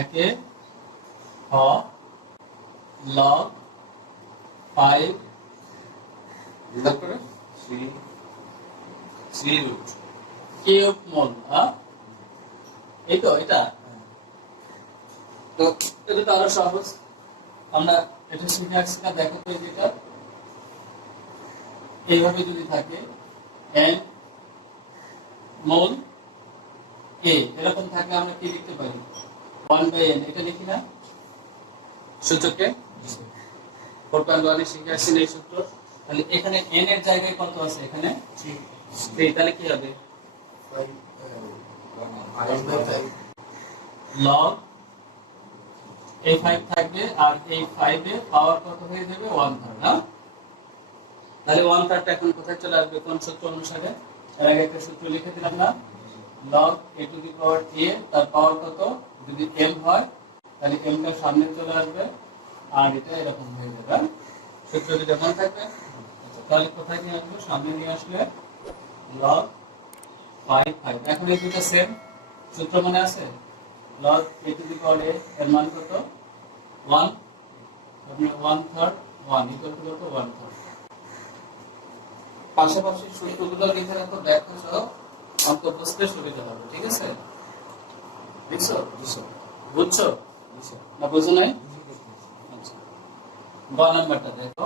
একে হ লগ 5 তারপরে কিউব মোল। এই তো এটা তো এটা তো আরো সহজ, আমরা এটা শিখে আসছি না। দেখো তো যেটা এইভাবে যদি থাকে n মোল a এরকম থাকে, আমরা কি লিখতে পারি 1/n, এটা লিখি না সূচকে 4.1 এ শিখে আসছেন এই সূত্র। তাহলে এখানে n এর জায়গায় কত আছে, এখানে 3, তাহলে কি হবে লগ এই 5 থাকবে আর এই 5 এ পাওয়ার কত হয়ে যাবে 1/3 না। তাহলে 1/3 এখন কোথায় চলে আসবে, কোন সূত্র অনুসারে? এর আগে একটা সূত্র লিখে দিলাম না, log a to the power a, তার পাওয়ার কত, যদি m হয় তাহলে m টা সামনে চলে আসবে আর এটা এরকম হয়ে যাবে। সূত্র যদি মনে থাকবে তাহলে কোথায় নিয়ে আসবে, সামনে নিয়ে আসলে log 5 এখন এই দুটো সেম সূত্র মনে আছে। log a to the power a এর মান কত 1, আপনি 1/3 1 ইকুয়াল টু কত 1/3। পাশাপাশি সূত্রগুলো লিখে রাখো, ব্যাখ্যা সহ অঙ্ক বুঝতে সুবিধা হবে, ঠিক আছে? বুঝছো বুঝছো না বুঝো নাই? আচ্ছা, গ নাম্বারটা দেখো।